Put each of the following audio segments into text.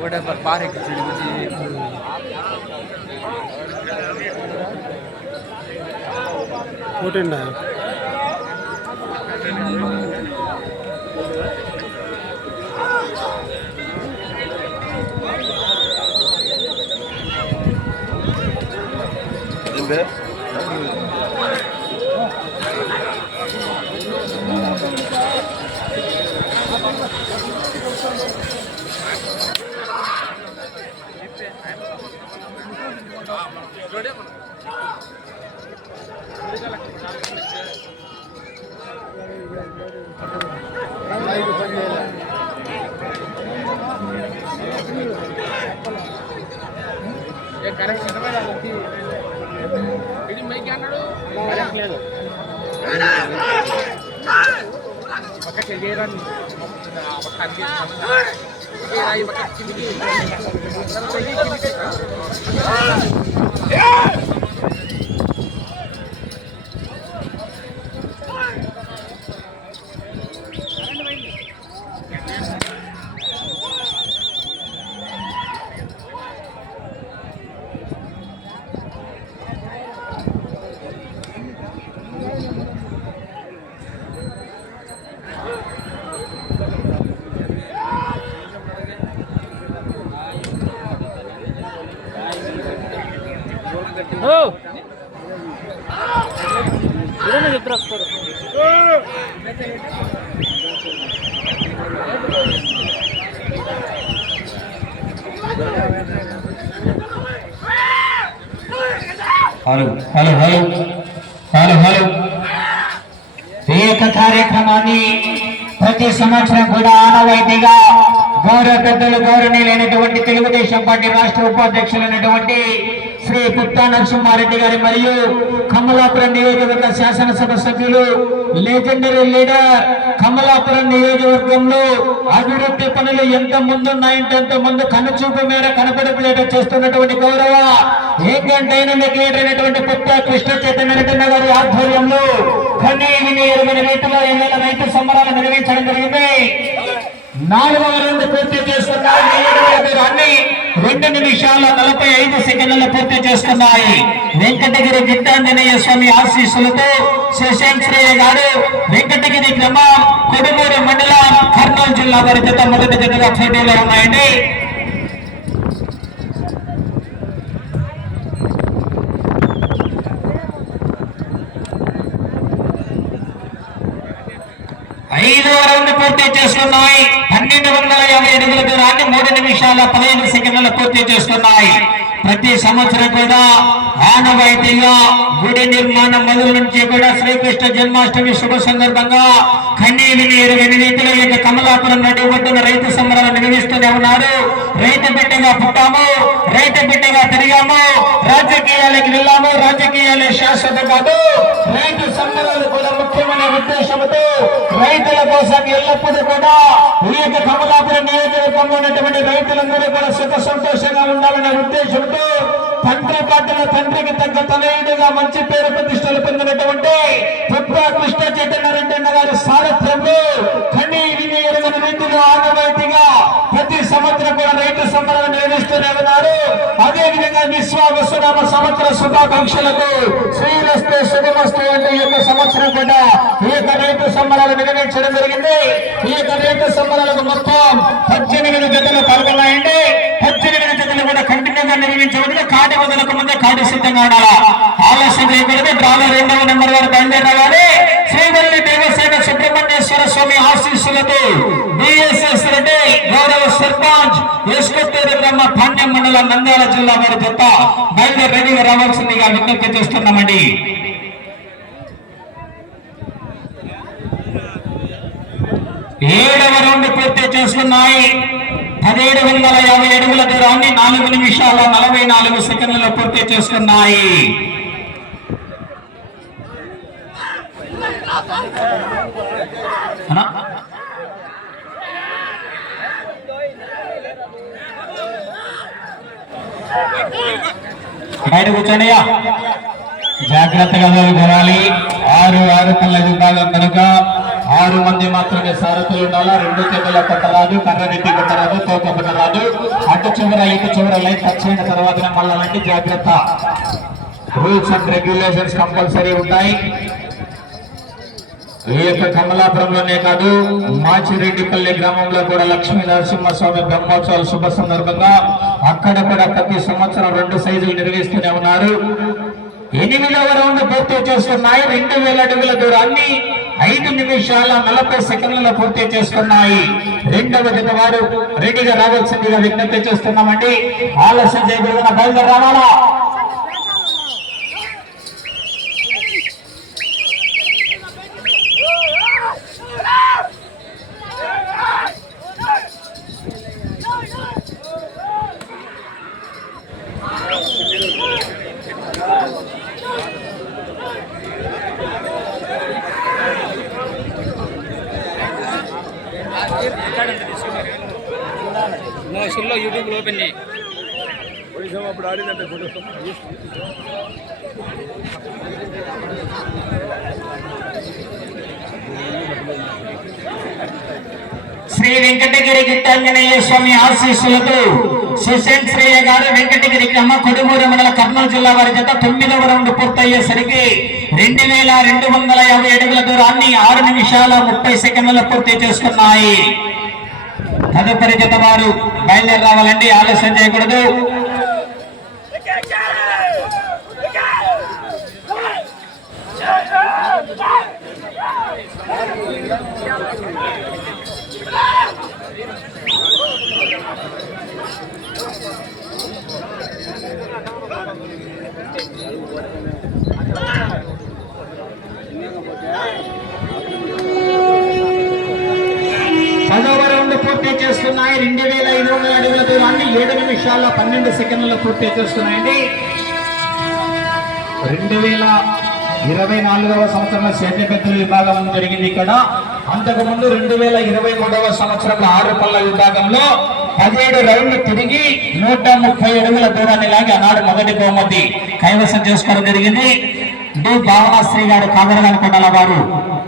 Whatever park it is. Put in. కోటండా ఇది పక్క చేయరాని hello hello hello. Hello hello. ఈ యొక్క కార్యక్రమాన్ని ప్రతి సంవత్సరం కూడా ఆనవాయితీగా గౌరవ పెద్దలు గౌరవనీయులైనటువంటి తెలుగుదేశం పార్టీ రాష్ట్ర ఉపాధ్యక్షులైనటువంటి శ్రీ పుట్టా నరసింహారెడ్డి గారి మరియు కమలాపురం నియోజకవర్గ శాసనసభ సభ్యులు లెజెండరీ లీడర్ కమలాపురం నియోజకవర్గంలో అభివృద్ధి పనులు ఎంత ముందున్నాయంటే అంత ముందు కనుచూపు మేర కనపడేట చేస్తున్నటువంటి గౌరవ ఏకం డైనమిక్ లీడర్ అయినటువంటి పుట్ట కృష్ణ చైతన్య రెడ్డి గారి ఆధ్వర్యంలో కన్నీ విని ఎరుగని రైతులు రైతు సంబరాలు నిర్వహించడం జరిగింది. నాలుగవ రౌండ్ పూర్తి చేసుకున్నారు అన్ని రెండు నిమిషాల నలభై ఐదు సెకండ్లు పూర్తి చేసుకున్నాయి. వెంకటగిరి గిట్టాంజనేయ స్వామి ఆశీస్సులతో శశాంక్ శ్రేయ గారు వెంకటగిరి గ్రామం కొడుమూరు మండలం కర్నూలు జిల్లా వారి మొదటి జట్టుగా పోటీలో ఉన్నాయండి. ఐదవ రౌండ్ పూర్తి చేసుకున్నాయి. పన్నెండు వందల యాభై అడుగుల దూరాన్ని మూడు నిమిషాల పదిహేను సెకండ్లు పూర్తి చేస్తున్నాయి. ప్రతి సంవత్సరం కూడా ఆనవాయితీగా గుడి నిర్మాణం మొదలు నుంచి కూడా శ్రీకృష్ణ జన్మాష్టమి శుభ సందర్భంగా దీనిని ఎరుగని రీతిలో యొక్క కమలాపురం నడి రైతు సంబరాలు నిర్వహిస్తూనే ఉన్నారు. రైతు బిడ్డగా పుట్టాము రైతు బిడ్డగా తిరిగాము రాజకీయాలకు వెళ్ళాము రాజకీయాలే శాశ్వత కాదు. రైతు సంబరాలు కూడా ముఖ్యమైన ఉద్దేశంతో రైతుల కోసం ఎల్లప్పుడూ కూడా ఈ యొక్క కమలాపురం నియోజకవర్గంలో ఉన్నటువంటి రైతులందరూ కూడా సుఖ సంతోషంగా ఉండాలనే ఉద్దేశంతో తండ్రి తండ్రికి తగ్గ తనయుడిగా మంచి పేరు ప్రతిష్టలు పొందినటువంటి పుట్ట కృష్ణ చైతన్య రెడ్డి అన్న గారి సారథ్యంలో కనీ విని ఎరుగని రీతిలో ఆనవాయితీగా ప్రతి సంవత్సరం కూడా రైతు సంబరాలు నిర్వహిస్తూనే ఉన్నారు. అదే విధంగా విశ్వావసునామ సంవత్సర శుభాకాంక్షలకు శ్రీరస్తు శుభమస్తు అంటే ఈ యొక్క సంవత్సరం కూడా ఈ యొక్క రైతు సంబరాలు నిర్వహించడం జరిగింది. ఈ యొక్క రైతు సంబరాలకు మొత్తం పద్దెనిమిది గదులు పాల్గొన్నాయండి పద్దెనిమిది జతలు కూడా కంటిన్యూగా నిర్వహించబడింది కాటి వదలకు ముందే కాటి సిద్ధంగా ఉండాలా? ఆలస్యం చేయకూడదు. డ్రాలో రెండవ నెంబర్ వారు బయలుదేరాలి శ్రీవల్లి దేవసేన సుబ్రహ్మణ్యేశ్వర స్వామి ఆశీస్సులతో బిఎస్ఎస్ రెడ్డి గౌరవ సర్పంచ్ ఎస్కొత్తూరు గ్రామ పాండ్యం మండలం నంద్యాల జిల్లా వారి జత బయలుదేరి రెడీగా రావాల్సిందిగా విజ్ఞప్తి చేస్తున్నామండి. ఏడవ రౌండ్ పూర్తి చేసుకున్నాయి. పదిహేడు వందల యాభై అడుగుల దూరాన్ని నాలుగు నిమిషాల నలభై నాలుగు సెకండ్లలో పూర్తి చేస్తున్నాయి జాగ్రత్తగా చదువుకోవాలి. ఆరు ఆరు పిల్లలు విభాగం కనుక ఆరు మంది మాత్రమే సారథులు ఉండాలా? రెండు చేతుల కొట్టరాదు కర్రరెడ్డి కొట్టరాదు తోక కొట్టరాదు అటు చివర ఇటు చివర లైట్ టచ్ అయిన తర్వాత మళ్ళీ జాగ్రత్త. రూల్స్ అండ్ రెగ్యులేషన్స్ కంపల్సరీ ఉంటాయి. ఈ యొక్క కమలాపురంలోనే కాదు మాచిరెడ్డిపల్లి గ్రామంలో కూడా లక్ష్మీ నరసింహస్వామి బ్రహ్మోత్సవాల శుభ సందర్భంగా అక్కడ కూడా ప్రతి సంవత్సరం రెండు సైజులు నిర్వహిస్తూనే ఉన్నారు. ఎనిమిదవ రౌండ్ పూర్తి చేస్తున్నాయి రెండు వేల అడుగుల దూరాన్ని ఐదు నిమిషాల నలభై సెకండ్లలో పూర్తి చేసుకున్నాయి. రెండవ జత వారు రెడీగా రావాల్సిందిగా విజ్ఞప్తి చేస్తున్నామండి. ఆలస్యం చేయకూడదు బయలుదేరి రావాలా? శ్రీ వెంకటగిరి గిట్టాంజనేయ స్వామి ఆశీస్సులతో సుశాంత్ శ్రేయ గారు వెంకటగిరి గ్రామ కొడుమూరు మండల కర్నూలు జిల్లా వారి జత తొమ్మిదవ రౌండ్ పూర్తయ్యేసరికి రెండు వేల రెండు వందల యాభై అడుగుల దూరాన్ని ఆరు నిమిషాల ముప్పై సెకండ్లలో పూర్తి చేసుకున్నాయి. తదుపరి జత వారు బయలుదేరి రావాలండి. ఆలస్యం చేయకూడదు పదవ రౌండ్ పూర్తి చేస్తున్నాయి. రెండు వేల ఐదు వందల అడుగుల దూరాన్ని ఏడు నిమిషాల్లో పన్నెండు సెకండ్లలో పూర్తి చేస్తున్నాయండి. రెండు వేల ఇరవై నాలుగవ సంవత్సరంలో సైన్య పెద్దల విభాగం జరిగింది ఇక్కడ. అంతకుముందు రెండు వేల ఇరవై మూడవ సంవత్సరంలో ఆరు పళ్ళ విభాగంలో పదిహేడు రైళ్ళు తిరిగి నూట ముప్పై అడుగుల దూరాన్ని లాగి ఆనాడు మొదటి బహుమతి కైవసం చేసుకోవడం జరిగింది. డి. భావనాశ్రీ గారు కాదరగనకొండల వారు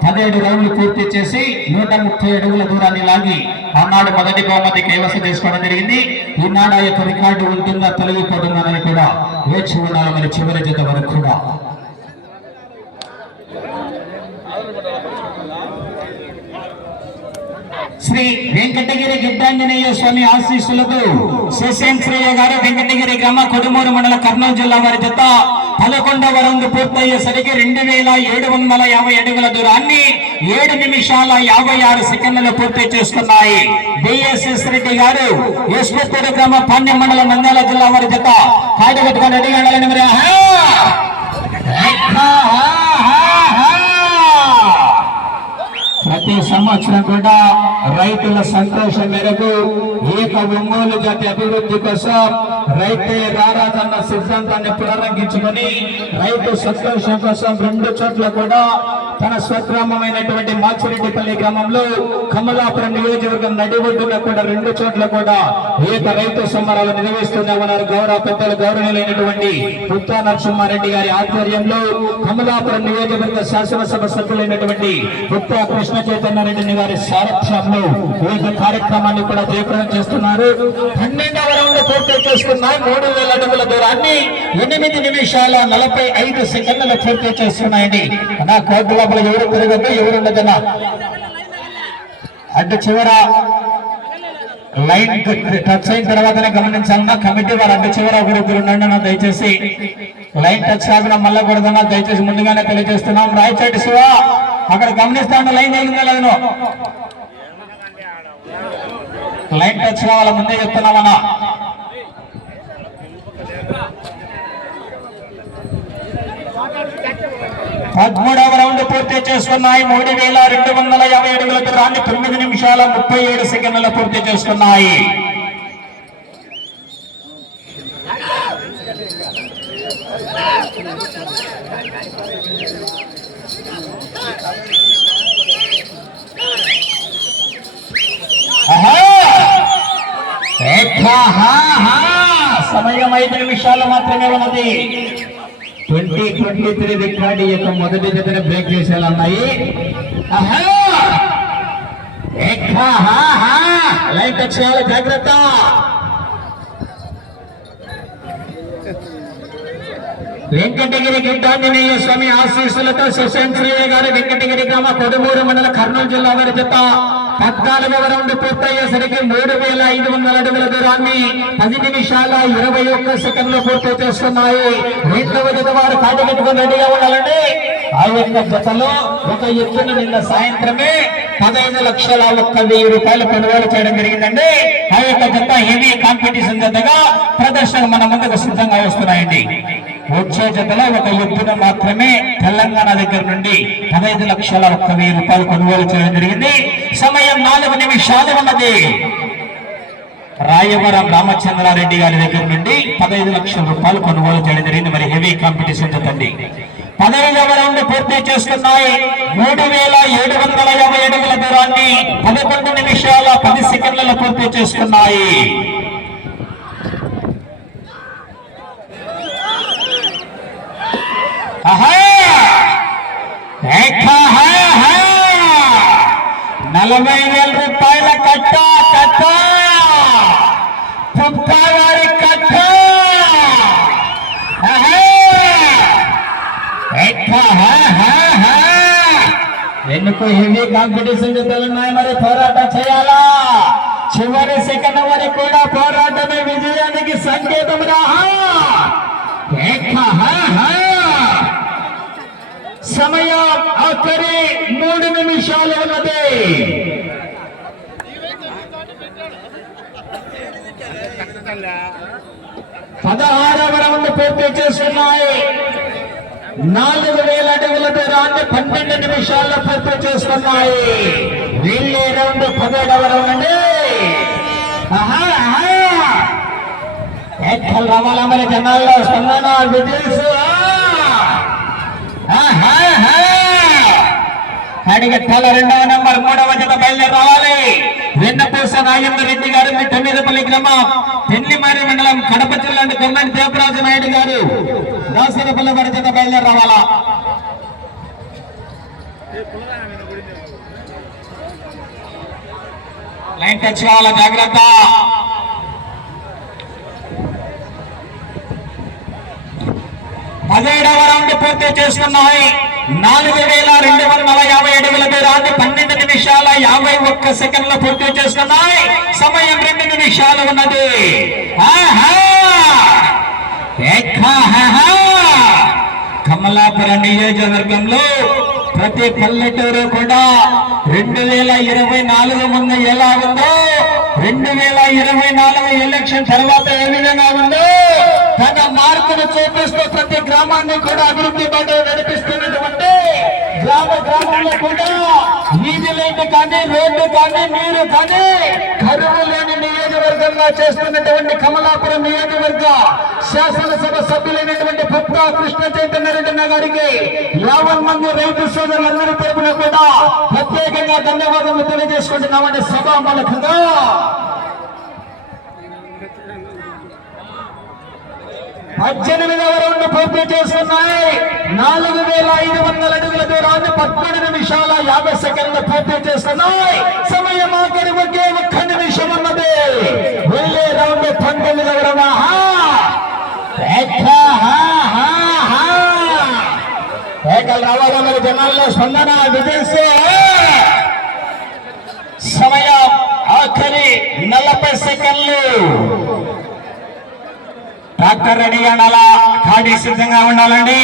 పదిహేడు రౌండ్లు పూర్తి చేసి నూట ముప్పై అడుగుల దూరాన్ని లాగి ఆనాడు మొదటి బహుమతి కైవసం చేసుకోవడం జరిగింది. ఈనాడు ఆ యొక్క రికార్డు ఉంటుందా తొలగిపోతుందని కూడా వేచి ఉండాలి మరి చివరి జత వరకు కూడా. శ్రీ వెంకటగిరి గిడ్డాంజనేయ స్వామి ఆశీస్సులకు శశాంక్రయ్య గారు వెంకటగిరి గ్రామ కొడుమూరు మండల కర్నూలు జిల్లా వారి జత పదకొండవ రౌండ్ పూర్తయ్యేసరికి రెండు వేల ఏడు వందల యాభై అడుగుల దూరాన్ని ఏడు నిమిషాల యాభై ఆరు సెకండ్లు పూర్తి చేసుకున్నాయి. బిఎస్ఎస్ రెడ్డి గారు యశ్వత్తూరు గ్రామ పాణ్యం మండల మందాల జిల్లా వారి జత కాయగట్టుకొని రెడీగా ఉండాలని మరి ఆహా! ఆహా! ఆహా! ప్రతి సంవత్సరం కూడా రైతుల సంతోషం మేరకు ఏక ఒంగోలు జాతి అభివృద్ధి కోసం రైతే రారాజన్న సిద్ధాంతాన్ని ప్రారంభించుకొని రైతు సంతోషం కోసం రెండు చోట్ల కూడా తన స్వగ్రామమైనటువంటి మాచిరెడ్డిపల్లి గ్రామంలో కమలాపురం నియోజకవర్గం నడిబొడ్డున కూడా రెండు చోట్ల కూడా ఏక రైతు సంబరాలు నిర్వహిస్తూనే ఉన్నారు గౌరవ పెద్దలు గౌరవనీయులైనటువంటి పుత్తా నరసింహారెడ్డి గారి ఆధ్వర్యంలో కమలాపురం నియోజకవర్గ శాసనసభ సభ్యులైనటువంటి పుత్తా కృష్ణ చైతన్య రెడ్డి గారి సారథ్యంలో ఈ కార్యక్రమాన్ని కూడా జయప్రదం చేస్తున్నారు. పన్నెండవ రౌండ్ పూర్తి చేసుకున్నాయి మూడు వేల అడుగుల దూరాన్ని ఎనిమిది నిమిషాల నలభై ఐదు సెకండ్లు పూర్తి చేస్తున్నాయండి. నా కోర్టు లోపల ఎవరు తిరగద్దు ఎవరు ఉండదన్నా అడ్డు చివర లైన్ టచ్ అయిన తర్వాతనే గమనించాలన్నా కమిటీ వారు అడ్డు చివర ఒకరు ఉండండి దయచేసి. లైన్ టచ్ కాకుండా మళ్ళా కూడదన్నా దయచేసి ముందుగానే తెలియజేస్తున్నాం. రాయచేటి శివ అక్కడ గమనిస్తా ఉన్న లైన్ జరిగిందా లేదు లైన్ టచ్ కావాల? ముందే చెప్తున్నామన్నా పదమూడవ రౌండ్ పూర్తి చేసుకున్నాయి. మూడు వేల రెండు వందల యాభై అడుగుల దూరాన్ని తొమ్మిది నిమిషాల ముప్పై ఏడు సెకండ్ల పూర్తి చేసుకున్నాయి. సమయం ఐదు నిమిషాలు మాత్రమే ఉన్నది. ట్వంటీ ట్వంటీ త్రీ రికార్డ్ యొక్క మొదటి దగ్గర బ్రేక్ చేసేలా ఉన్నాయి. లైన్ టచ్ చేయాలి జాగ్రత్త. వెంకటగిరి గిడ్డాంజనేయ స్వామి ఆశీస్సులతో సుశాంత్రయ్య గారి వెంకటగిరి గ్రామ కొడుమూరు మండల కర్నూలు జిల్లా వారి జత. పద్నాలుగవ రౌండ్ పూర్తయ్యేసరికి మూడు వేల ఐదు వందల అడుగుల దూరాన్ని పది నిమిషాల ఇరవై ఒక్క సెకండ్లు పూర్తి చేస్తున్నాయి. రెండవ జత వారు కాటగెట్టుకుని రెడీగా ఉండాలండి. ఆ యొక్క జతలో ఒక ఎత్తున నిన్న సాయంత్రమే పదహైదు లక్షల ఒక్క వెయ్యి రూపాయలు కొనుగోలు చేయడం జరిగిందండి. ఆ యొక్క జత హెవీ కాంపిటీషన్ జతగా ప్రదర్శన మన ముందుకు సిద్ధంగా వస్తున్నాయండి. వచ్చే జతలో ఒక ఎత్తున మాత్రమే తెలంగాణ దగ్గర నుండి పదహైదు లక్షల ఒక్క వెయ్యి రూపాయలు కొనుగోలు చేయడం జరిగింది. సమయం నాలుగు నిమిషాలు ఉన్నది. రాయవరం రామచంద్రారెడ్డి గారి దగ్గర నుండి పదహైదు లక్షల రూపాయలు కొనుగోలు చేయడం జరిగింది. మరి హెవీ కాంపిటీషన్ జతండి పదహైదవ రౌండ్ పూర్తి చేస్తున్నాయి. మూడు వేల ఏడు వందల యాభై అడుగుల దూరాన్ని పదకొండు నిమిషాల పది సెకండ్లలో పూర్తి చేస్తున్నాయి. ఆహా! ఏకా హా హా! నలభై వేల రూపాయల కట్ట కట్ట పుప్పావారి కట్ట ఆహా! ఏకా హా హా హా! ఎందుకు హెవీ కాంపిటీషన్ జరుగుతున్నాయి మరి పోరాటం చేయాలా చివరి సెకండ్ వరకు కూడా పోరాటమే విజయానికి సంకేతం రాహా ఏకా హా హా! సమయం ఆఖరి మూడు నిమిషాలు ఉన్నది. పదహారవ రౌండ్ పూర్తి చేస్తున్నాయి నాలుగు వేల అడుగుల దూరాన్ని పన్నెండు నిమిషాల్లో పూర్తి చేస్తున్నాయి వీళ్ళే రౌండ్ పదిహేడవ రౌండ్ అండి. ఎక్కడ ఆహా. రావాలా మరి జనాల్లో? స్పందన విజయ్ అడిగట్టాల రెండవ నంబర్ మూడవ జత బయలుదేరి రావాలి వెన్నపూస నాగేంద్ర రెడ్డి గారు మీ తొమ్మిదపల్లి గ్రామం. పెళ్ళిమారి మండలం కడప జిల్లా కొమ్మని దేవరాజు నాయుడు గారు దాసరపల్లి వారి జత బయలుదేరి రావాలా లైన్ టచ్ కావాలా? జాగ్రత్త. పదిహేడవ రౌండ్ పూర్తి చేస్తున్నాయి నాలుగు వేల రెండు వందల యాభై అడుగుల దూరాన్ని పన్నెండు నిమిషాల యాభై ఒక్క సెకండ్ల పూర్తి చేస్తున్నాయి సమయం రెండు నిమిషాలు ఉన్నది. కమలాపురం నియోజకవర్గంలో ప్రతి పల్లెటూరు కూడా రెండు వేల ఇరవై నాలుగు ముందు ఎలా ఉందో రెండు వేల ఇరవై నాలుగు ఎలక్షన్ తర్వాత ఏ విధంగా ఉందో తన మార్పును చూపిస్తూ ప్రతి గ్రామాన్ని కూడా అభివృద్ధి బాట నడిపిస్తున్నటువంటి గ్రామ గ్రామంలో కూడా వీధి లేని కానీ రోడ్డు కానీ నీరు కానీ కరువు లేని నియోజకవర్గంగా చేస్తున్నటువంటి కమలాపురం నియోజకవర్గ శాసనసభ సభ్యులైనటువంటి పుత్ర కృష్ణ చైతన్య రెడ్డి గారికి యాభై మంది రైతు సోదరులందరి తరపున కూడా ప్రత్యేకంగా ధన్యవాదాలు తెలియజేసుకుంటున్నామండి. సభ మూలకంగా పద్దెనిమిదవ రౌండ్ పూర్తి చేస్తున్నాయి. నాలుగు వేల ఐదు వందల అడుగుల దూరాన్ని పద్మూడు నిమిషాల యాభై సెకండ్లు పూర్తి చేస్తున్నాయి. సమయం ఆఖరి ఒకే ఒక్క నిమిషం ఉన్నది. వెళ్ళే రౌండ్ పంతొమ్మిదవ రౌండ్. ఆహా! రావాలా మరి జనాల్లో స్పందన విజయసే సమయం ఆఖరి నలభై సెకండ్లు. డాక్టర్ రెడీ ఉండాలా ఖాళీ సిద్ధంగా ఉండాలండి.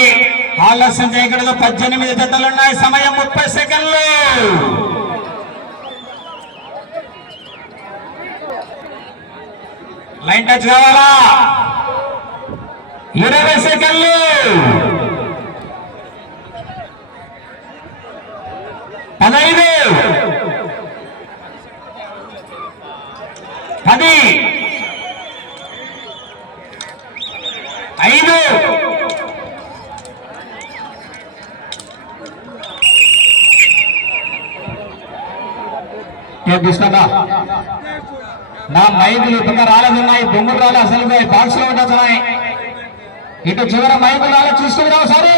ఆలస్యం చేయకూడదు. పద్దెనిమిది జతలు ఉన్నాయి సమయం ముప్పై సెకండ్లు. లైన్ టచ్ కావాలా? ఇరవై సెకండ్లు. పదహైదు పది ఐదు తీసుకుందా? నా మైకులు ఇప్పటికే రాలేదున్నాయి బొమ్మలు రాలే అసలు బాక్స్లో ఉంటున్నాయి ఇటు చివర మైకులు రాలే చూసుకుని ఒకసారి?